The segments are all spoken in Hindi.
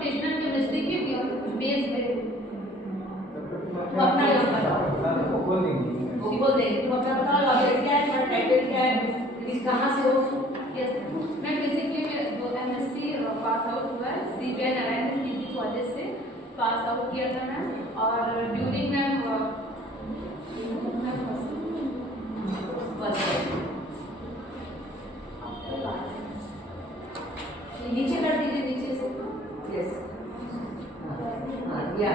कंप्यूटेशनल केमिस्ट्री के बेस पे अपना वो बोल देंगे तुम अपना बताओ लॉजिक क्या है, तुम्हारा टाइटल क्या है, किस कहां से हो। यस मैं बेसिकली एमएससी पास आउट हुआ है सीबीआई नारायण डिग्री कॉलेज से पास आउट किया था मैम। और ड्यूरिंग मैम नीचे कर दीजिए नीचे से। यस या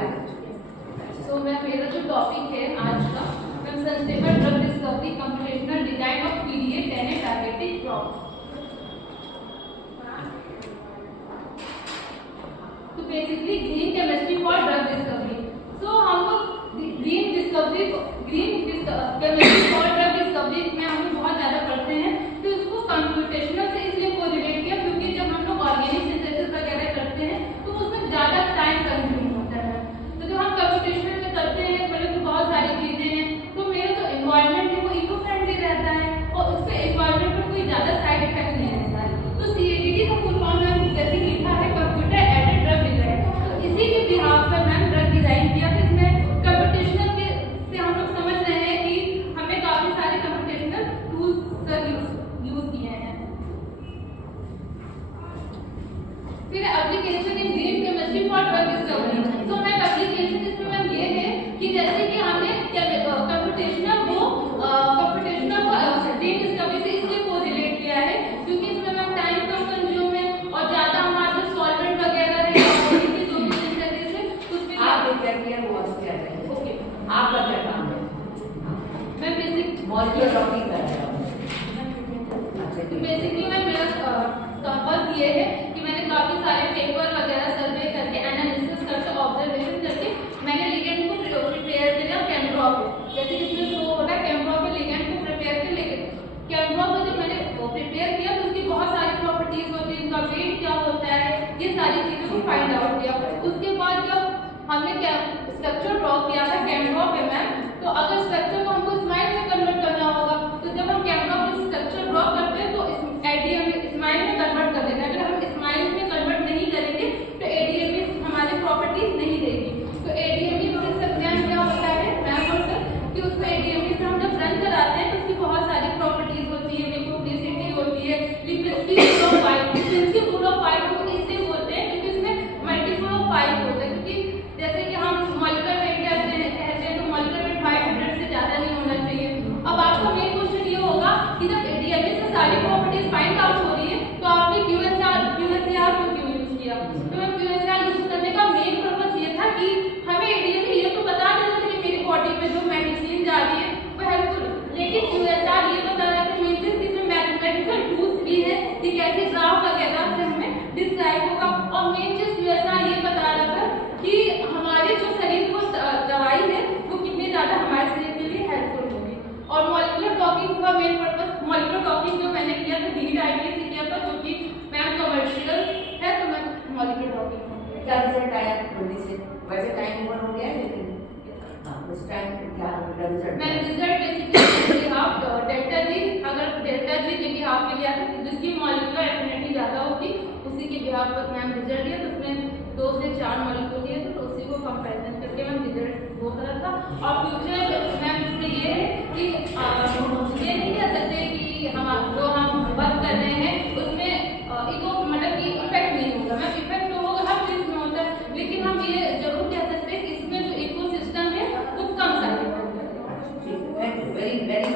सो मैम मेरा जो टॉपिक है आज का ma'am sustainable drug discovery computational design of PDA टेने टारगेटिंग प्रॉब्स। तो basically green chemistry for drug discovery. So हम लोग green chemistry for drug discovery में हम लोग बहुत ज्यादा पढ़ते हैं। तो इसको कंप्यूटेशनल से इसलिए कोरिलेट किया क्योंकि जब हम लोग ऑर्गेनिक सिंथेसिस वगैरह करते हैं तो उसमें ज्यादा टाइम कंज्यूम होता है। तो जब हम कंप्यूटेशनल में करते हैं पहले तो बहुत सारी चीजें हैं, तो मेरा जो एनवायरनमेंट है वो इको फ्रेंडली रहता है और उससे एनवायरनमेंट पर कोई ज्यादा साइड इफेक्ट नहीं रहता है। तो सीएडीडी का फुल फॉर्म मैम जैसे लिखा है कंप्यूटर एडेड ड्रग डिजाइन। तो इसी के बिहाफ पर मैम ड्रग डिजाइन किया। तो इसमें कंप्यूटेशनल के से हम लोग समझ रहे हैं कि हमें काफी सारे कंप्यूटेशनल टूल्स का यूज किए हैं। फिर application in green chemistry for drug discovery. So ma'am application इसमें मैम ये है कि जैसे कि हमने कंप्यूटेशनल को ग्रीन डिस्कवरी से इसलिए कोरिलेट किया है क्योंकि इसमें मैम टाइम कम कंज्यूम है और ज्यादा हमारा जो सॉल्वेंट वगैरह है इसकी जो भी सिंथेसिस है उसमें आप क्या किया वो उसके आ जाएंगे। ओके आपका क्या काम है? मैं बेसिक मॉलिक्यूलर डॉकिंग कर रहा हूं। बेसिकली मैं मेरा वर्क ये है कि मैंने काफी सारे पेपर वगैरह सर्वे करके एनालिसिस करके ऑब्जर्वेशन करके मैंने लिगेंड को प्रिपेयर किया कैमरा पे। जैसे इसमें शो हो रहा है कैमरा पे लिगेंड को प्रिपेयर कर लेके कैमरा को जब मैंने प्रिपेयर किया तो उसकी बहुत सारी प्रॉपर्टीज होती है, इनका वेट क्या होता है, ये सारी चीजों को फाइंड आउट किया। उसके बाद जब हमने स्ट्रक्चर ड्रॉ किया था कैमरा पे मैम, तो अगर स्ट्रक्चर को हमको स्माइल में कन्वर्ट करना होगा तो जब हम कैमरा पे स्ट्रक्चर ड्रॉ करते हैं तो एडीएम में स्माइल में कन्वर्ट कर देना है। अगर हम स्माइल में कन्वर्ट नहीं करेंगे तो एडीएम में हमारे प्रॉपर्टीज नहीं देगी। तो एडीएम से मैम क्या होता है मैम और सर कि उसको एडीएम से हम जब रन कराते हैं तो उसकी बहुत सारी प्रॉपर्टीज होती है, लिक्विडिटी होती है, लिक्विडिटी रूल ऑफ फाइव। इसके रूल ऑफ फाइव को इसलिए बोलते हैं क्योंकि इसमें मल्टीपल ऑफ फाइव होता है। क्योंकि जैसे कि हम मॉलिक्यूलर वेट कहते हैं तो मॉलिक्यूलर वेट 500 से ज्यादा नहीं होना चाहिए। अब आपका मेन क्वेश्चन ये होगा कि जब एडीएम से सारी प्रॉपर्टीज फाइंड आउट हो रही है तो आपने क्यूएसआर को क्यों यूज किया? तो मैं क्यूएसआर यूज करने का मेन पर्पस ये था कि हमें एडीएम ये तो बता देता था कि मेरी बॉडी में जो मेडिसिन जा रही है वो हेल्पफुल, लेकिन क्यूएसआर ये बता रहा है कि इसमें मैथमेटिकल टूल्स भी है कि कैसे ग्राफ वगैरह से हमें डिस्क्राइब होगा। और मेन चीज क्यूएसआर ये बता रहा था कि हमारे जो शरीर को दवाई है वो कितनी ज्यादा हमारे शरीर के लिए हेल्पफुल होगी। और मॉलिक्यूलर टॉकिंग का मेन पर्पस मॉलिक्यूलर टॉकिंग जो मैंने किया था DIT से किया था जो कि मैम कमर्शियल है, तो मैं मॉलिक्यूलर टॉकिंग क्या रिजल्ट आया जल्दी से? वैसे टाइम ओवर हो गया है लेकिन उस टाइम क्या रिजल्ट? मैं result basically half delta G, अगर डेल्टा जी के बिहाफ पे लिया था जिसकी मॉलिक्यूलर एफिनिटी ज्यादा होती उसी के बिहाफ पर मैम रिजल्ट दिया। तो उसमें 2 से 4 मॉलिक्यूल दिए थे तो उसी को कंपैरिजन करके मैम रिजल्ट वो करा था। और फ्यूचर मैम इसमें ये है कि ये नहीं कह सकते कि जो हम वर्क कर रहे हैं उसमें इको मतलब कि इफेक्ट नहीं होगा। मैम इफेक्ट तो होगा हर चीज में होता है, लेकिन हम ये जरूर कह सकते हैं कि इसमें जो इकोसिस्टम है वो कम साइड इफेक्ट करेगा। Very very